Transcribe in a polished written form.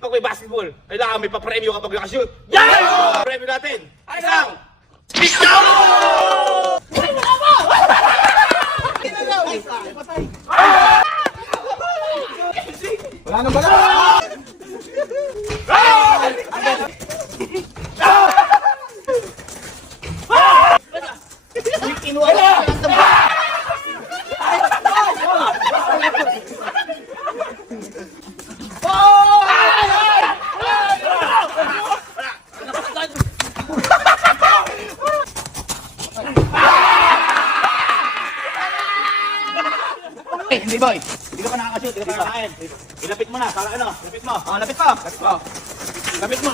Kapag may basketball, kailangan may papremyo kapag nakashoot. Yan! Premyo natin, isang picture! Wala nang bala! Hindi boy, hindi ka pa nakakashoot, hindi ka pa nakakain. Ilapit mo na, para ano? Lapit mo. Lapit mo. Lapit mo.